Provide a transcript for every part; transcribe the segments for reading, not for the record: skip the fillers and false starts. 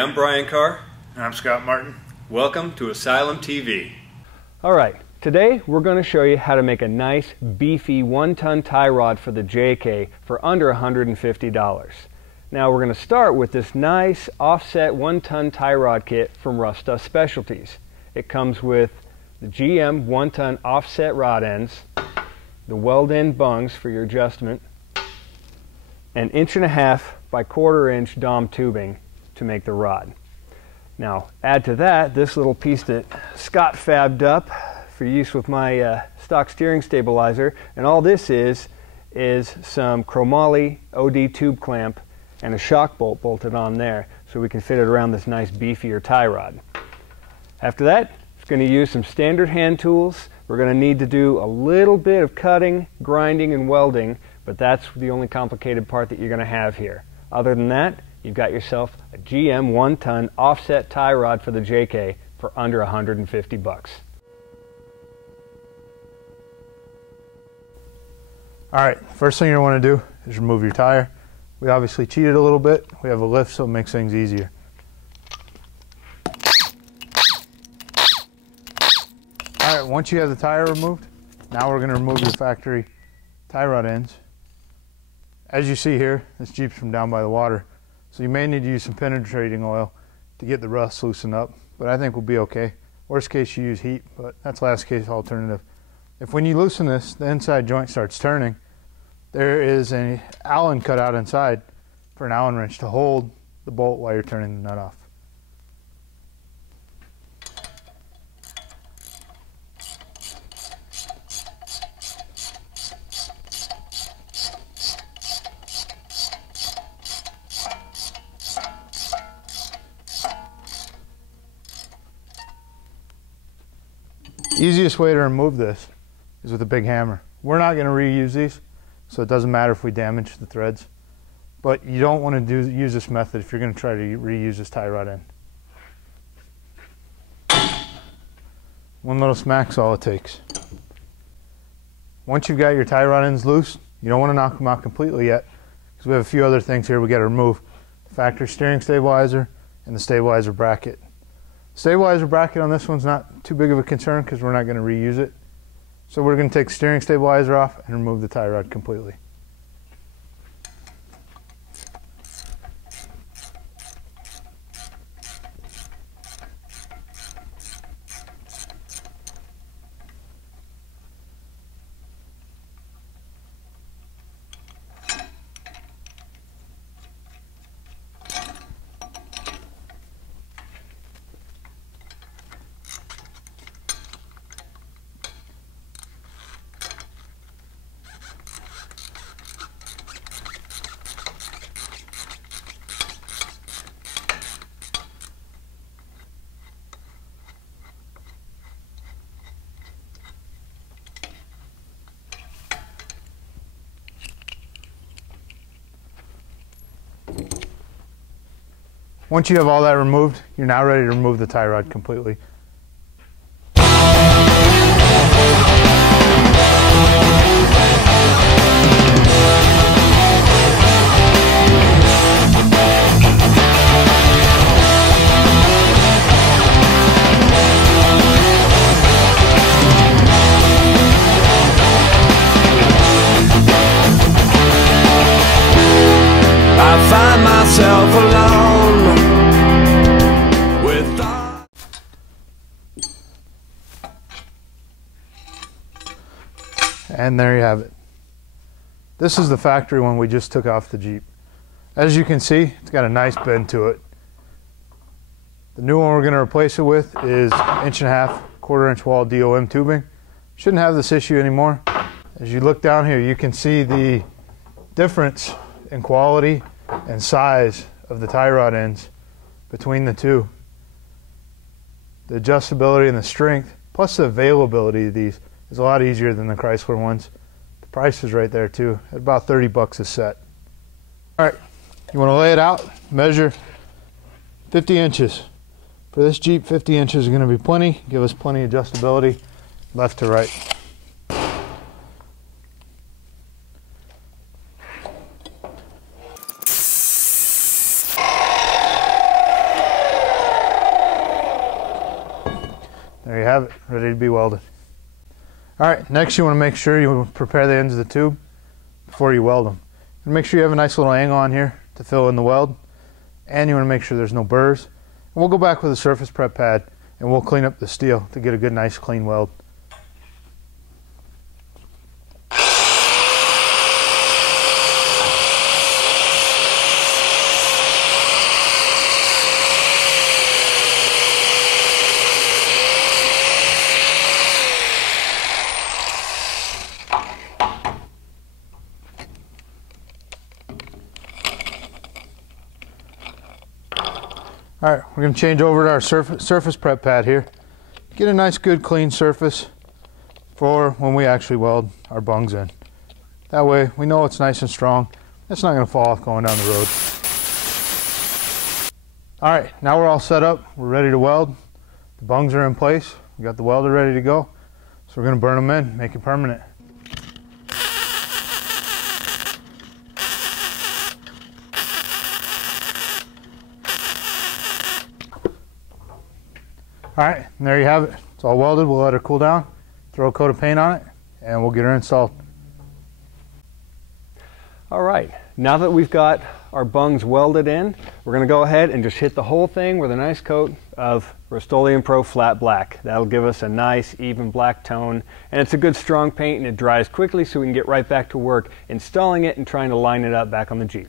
I'm Brian Carr. And I'm Scott Martin. Welcome to Asylum TV. Alright, today we're going to show you how to make a nice beefy 1-ton tie rod for the JK for under $150. Now we're going to start with this nice offset 1-ton tie rod kit from ruffstuff Specialties. It comes with the GM 1-ton offset rod ends, the weld-in bungs for your adjustment, an 1.5 by 1/4 inch Dom tubing to make the rod. Now add to that this little piece that Scott fabbed up for use with my stock steering stabilizer, and all this is some chromoly OD tube clamp and a shock bolt bolted on there so we can fit it around this nice beefier tie rod. After that, it's going to use some standard hand tools. We're going to need to do a little bit of cutting, grinding, and welding, but that's the only complicated part that you're going to have here. Other than that, you've got yourself a GM 1-ton offset tie rod for the JK for under $150. Alright, first thing you want to do is remove your tire. We obviously cheated a little bit. We have a lift, so it makes things easier. Alright, once you have the tire removed, now we're going to remove your factory tie rod ends. As you see here, this Jeep's from down by the water, so you may need to use some penetrating oil to get the rust loosened up, but I think we'll be okay. Worst case, you use heat, but that's last case alternative. If when you loosen this, the inside joint starts turning, there is an Allen cut out inside for an Allen wrench to hold the bolt while you're turning the nut off. Easiest way to remove this is with a big hammer. We're not going to reuse these, so it doesn't matter if we damage the threads. But you don't want to use this method if you're going to try to reuse this tie rod end. One little smack's all it takes. Once you've got your tie rod ends loose, you don't want to knock them out completely yet, because we have a few other things here we got to remove. The factory steering stabilizer and the stabilizer bracket. Stabilizer bracket on this one's not too big of a concern because we're not going to reuse it. So we're going to take the steering stabilizer off and remove the tie rod completely. Once you have all that removed, you're now ready to remove the tie rod completely. I find myself alone. And there you have it. This is the factory one we just took off the Jeep. As you can see, it's got a nice bend to it. The new one we're going to replace it with is 1.5, 1/4 inch wall DOM tubing. Shouldn't have this issue anymore. As you look down here, you can see the difference in quality and size of the tie rod ends between the two. The adjustability and the strength, plus the availability of these, is a lot easier than the Chrysler ones. The price is right there too, at about $30 a set. All right, you want to lay it out, measure 50 inches. For this Jeep, 50 inches is going to be plenty. Give us plenty of adjustability left to right. have it, ready to be welded. Alright, next you want to make sure you prepare the ends of the tube before you weld them. And make sure you have a nice little angle on here to fill in the weld, and you want to make sure there's no burrs. And we'll go back with a surface prep pad and we'll clean up the steel to get a good nice clean weld. Alright, we're going to change over to our surface prep pad here. Get a nice good clean surface for when we actually weld our bungs in. That way we know it's nice and strong. It's not going to fall off going down the road. Alright, now we're all set up. We're ready to weld. The bungs are in place. We got the welder ready to go. So we're going to burn them in, make it permanent. Alright, and there you have it. It's all welded. We'll let her cool down, throw a coat of paint on it, and we'll get her installed. Alright, now that we've got our bungs welded in, we're going to go ahead and just hit the whole thing with a nice coat of Rust-Oleum Pro Flat Black. That'll give us a nice even black tone, and it's a good strong paint and it dries quickly so we can get right back to work installing it and trying to line it up back on the Jeep.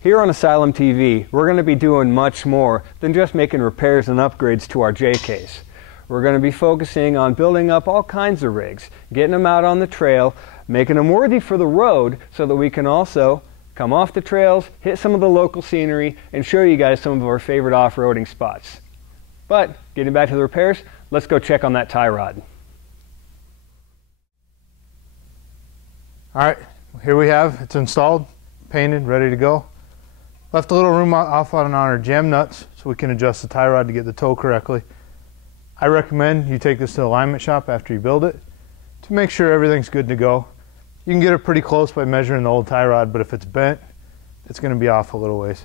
Here on Asylum TV, we're going to be doing much more than just making repairs and upgrades to our JKs. We're going to be focusing on building up all kinds of rigs, getting them out on the trail, making them worthy for the road so that we can also come off the trails, hit some of the local scenery, and show you guys some of our favorite off-roading spots. But getting back to the repairs, let's go check on that tie rod. Alright, here we have, it's installed, painted, ready to go. Left a little room off on our jam nuts so we can adjust the tie rod to get the toe correctly. I recommend you take this to the alignment shop after you build it to make sure everything's good to go. You can get it pretty close by measuring the old tie rod, but if it's bent, it's going to be off a little ways.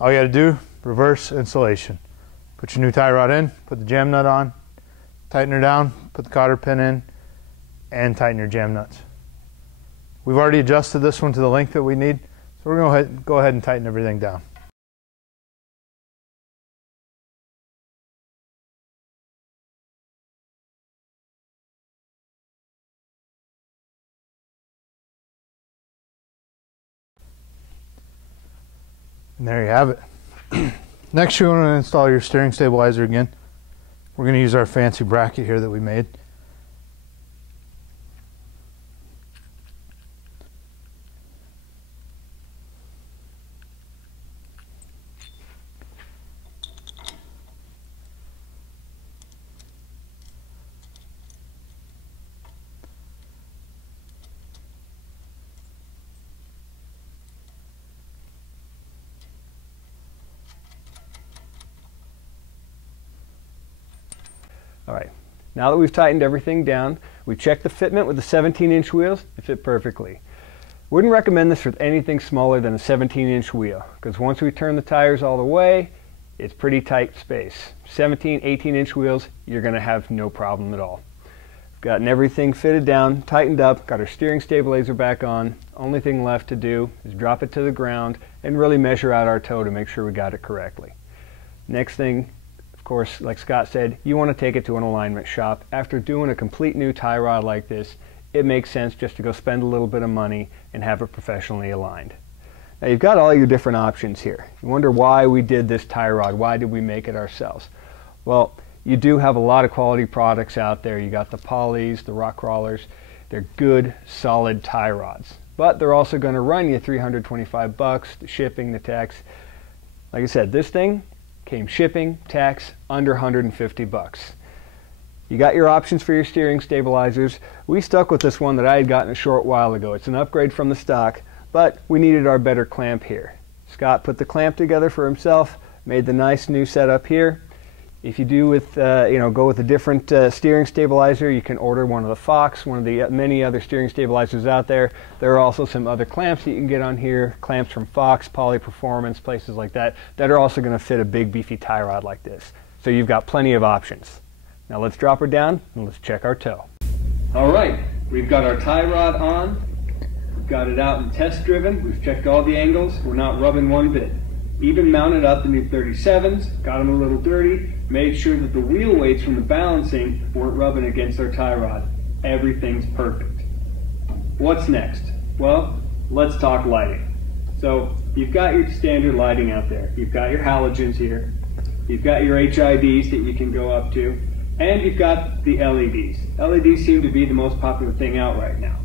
All you got to do, reverse installation. Put your new tie rod in, put the jam nut on, tighten her down, put the cotter pin in, and tighten your jam nuts. We've already adjusted this one to the length that we need. So we're going to go ahead and tighten everything down. And there you have it. Next, you want to install your steering stabilizer again. We're going to use our fancy bracket here that we made. Alright, now that we've tightened everything down, we checked the fitment with the 17-inch wheels. They fit perfectly. Wouldn't recommend this with anything smaller than a 17-inch wheel, because once we turn the tires all the way, it's pretty tight space. 17, 18-inch wheels, you're going to have no problem at all. We've gotten everything fitted down, tightened up, got our steering stabilizer back on. Only thing left to do is drop it to the ground and really measure out our toe to make sure we got it correctly. Next thing, of course, like Scott said, you want to take it to an alignment shop. After doing a complete new tie rod like this, it makes sense just to go spend a little bit of money and have it professionally aligned. Now you've got all your different options here. You wonder why we did this tie rod, why did we make it ourselves? Well, you do have a lot of quality products out there. You got the Polys, the rock crawlers. They're good, solid tie rods, but they're also going to run you $325, the shipping, the tax. Like I said, this thing came shipping, tax, under $150. You got your options for your steering stabilizers. We stuck with this one that I had gotten a short while ago. It's an upgrade from the stock, but we needed our better clamp here. Scott put the clamp together for himself, made the nice new setup here. If you do with, go with a different steering stabilizer, you can order one of the Fox, one of the many other steering stabilizers out there. There are also some other clamps that you can get on here, clamps from Fox, Poly Performance, places like that, that are also going to fit a big beefy tie rod like this. So you've got plenty of options. Now let's drop her down and let's check our tow. All right, we've got our tie rod on. We've got it out and test driven. We've checked all the angles. We're not rubbing one bit. Even mounted up the new 37s, got them a little dirty, made sure that the wheel weights from the balancing weren't rubbing against our tie rod. Everything's perfect. What's next? Well, let's talk lighting. So you've got your standard lighting out there. You've got your halogens here. You've got your HIDs that you can go up to. And you've got the LEDs. LEDs seem to be the most popular thing out right now.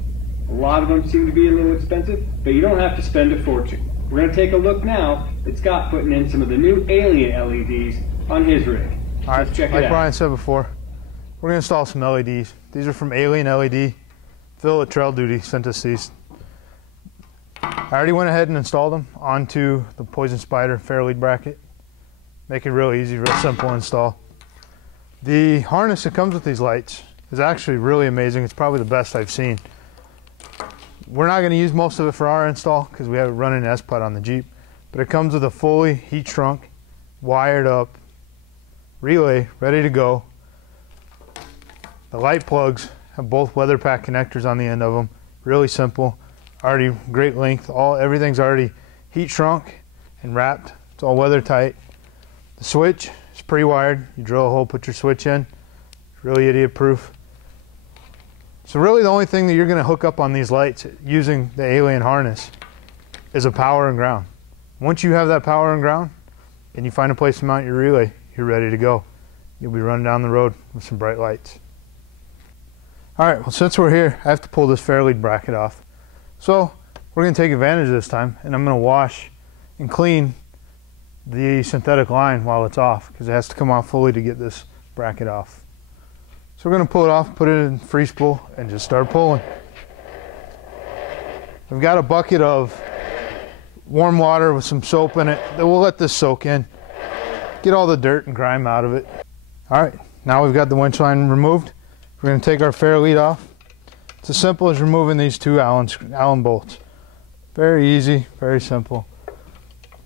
A lot of them seem to be a little expensive, but you don't have to spend a fortune. We're going to take a look now at Scott putting in some of the new alien LEDs on his rig. All right, let's check it out. Like Brian said before, we're going to install some LEDs. These are from Alien LED. Phil at Trail Duty sent us these. I already went ahead and installed them onto the Poison Spider Fairlead bracket. Make it real easy, real simple to install. The harness that comes with these lights is actually really amazing. It's probably the best I've seen. We're not going to use most of it for our install because we have it running S-Pod on the Jeep, but it comes with a fully heat shrunk, wired up relay ready to go. The light plugs have both weather pack connectors on the end of them. Really simple, already great length. Everything's already heat shrunk and wrapped. It's all weather tight. The switch is pre-wired. You drill a hole, put your switch in. Really idiot proof. So really the only thing that you're going to hook up on these lights using the Alien harness is a power and ground. Once you have that power and ground and you find a place to mount your relay, you're ready to go. You'll be running down the road with some bright lights. All right, well, since we're here, I have to pull this Fairlead bracket off. So we're going to take advantage of this time, and I'm going to wash and clean the synthetic line while it's off because it has to come off fully to get this bracket off. So we're going to pull it off, put it in free spool, and just start pulling. I've got a bucket of warm water with some soap in it. Then we'll let this soak in, get all the dirt and grime out of it. All right, now we've got the winch line removed. We're going to take our Fairlead off. It's as simple as removing these two Allen bolts. Very easy, very simple.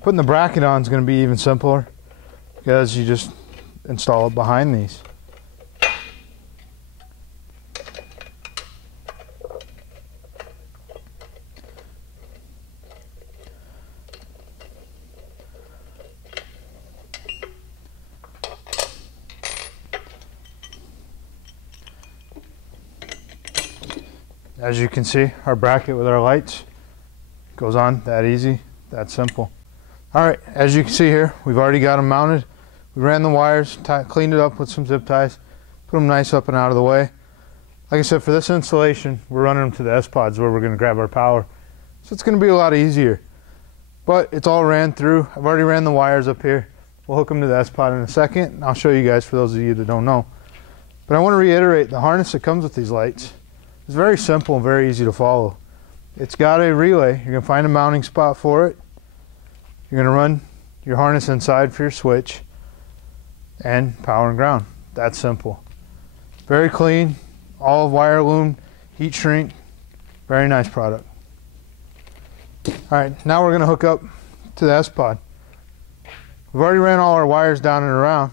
Putting the bracket on is going to be even simpler because you just install it behind these. As you can see, our bracket with our lights goes on that easy, that simple. All right, as you can see here, we've already got them mounted. We ran the wires, cleaned it up with some zip ties, put them nice up and out of the way. Like I said, for this installation, we're running them to the S-Pods where we're going to grab our power. So it's going to be a lot easier. But it's all ran through. I've already ran the wires up here. We'll hook them to the S-Pod in a second, and I'll show you guys for those of you that don't know. But I want to reiterate, the harness that comes with these lights is very simple and very easy to follow. It's got a relay. You're going to find a mounting spot for it. You're going to run your harness inside for your switch and power and ground. That's simple. Very clean, all wire loom, heat shrink, very nice product. All right, now we're going to hook up to the S-Pod. We've already ran all our wires down and around,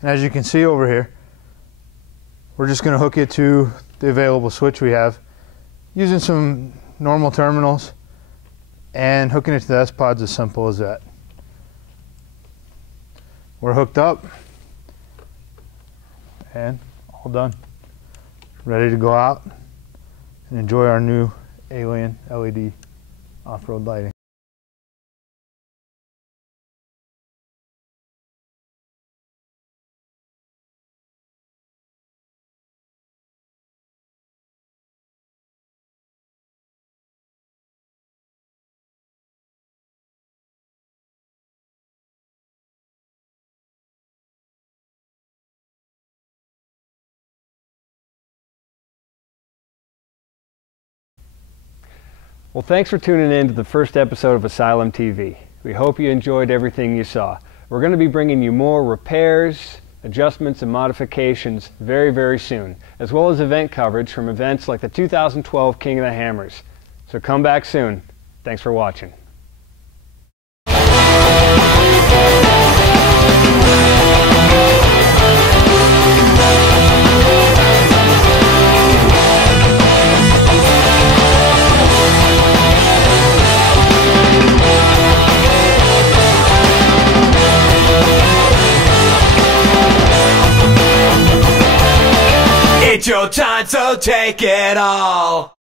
and as you can see over here, we're just going to hook it to the available switch we have using some normal terminals, and hooking it to the S-Pod's as simple as that. We're hooked up and all done. Ready to go out and enjoy our new Alien LED off-road lighting. Well, thanks for tuning in to the first episode of Asylum TV. We hope you enjoyed everything you saw. We're going to be bringing you more repairs, adjustments, and modifications very, very soon, as well as event coverage from events like the 2012 King of the Hammers. So come back soon. Thanks for watching. It's your time, so take it all.